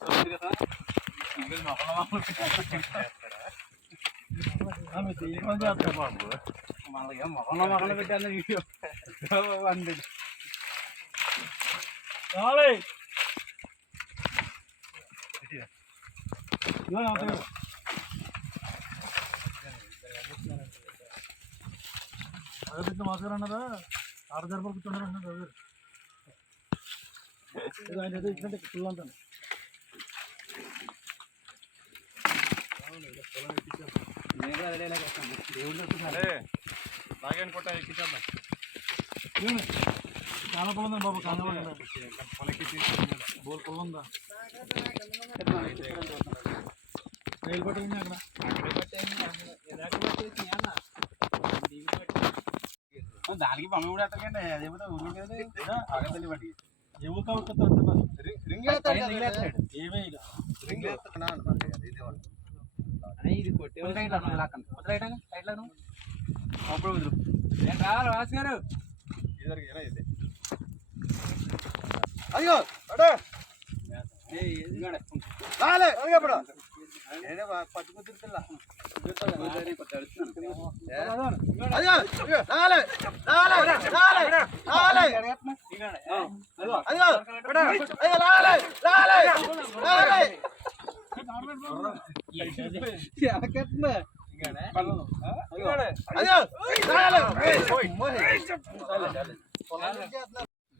మనకి మొహంలో మొహంలో పెట్టాను వీడియో వండి అదే మాస్కర్ అన్నారా ఆడ జరపలు కూర్చుంటారు అంటున్నారు ఆయన ఏదో ఇచ్చినట్టు ఫుల్ అంటాను నాగేనుకుంటా ఎక్కించేద్దాం చాలా పొలం ఉందా బాబు కాంగ బోల్ పొలం ఉందా రైలు పట్టింది అక్కడ దానికి పంప కూడా ఎత్తకండి అదేపోతే ఊరుకుంటుంది ఆగదండి వాటి ఏమో కావచ్చు ఏమే ఇది కొట్టే రావాలి వాసు గారు అయ్యో పట్టు కుదురుతున్నా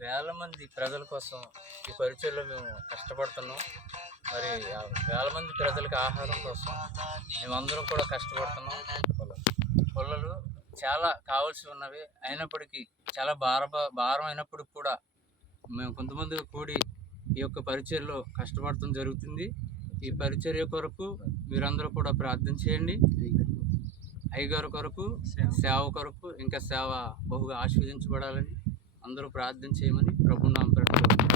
వేల మంది ప్రజల కోసం ఈ పరిచయంలో మేము కష్టపడుతున్నాం. మరి వేల మంది ప్రజలకు ఆహారం కోసం మేమందరం కూడా కష్టపడుతున్నాం. పొలాలు చాలా కావాల్సి ఉన్నవి అయినప్పటికీ చాలా భారం అయినప్పటికి కూడా మేము కొంతమంది కూడి ఈ యొక్క పరిచర్యలో కష్టపడటం జరుగుతుంది. ఈ పరిచర్య కొరకు మీరందరూ కూడా ప్రార్థన చేయండి. అయ్యగారు కొరకు సేవ కొరకు ఇంకా సేవ బహుగా ఆశీర్వదించబడాలని అందరూ ప్రార్థన చేయమని ప్రభునామం పెట్టుకోండి.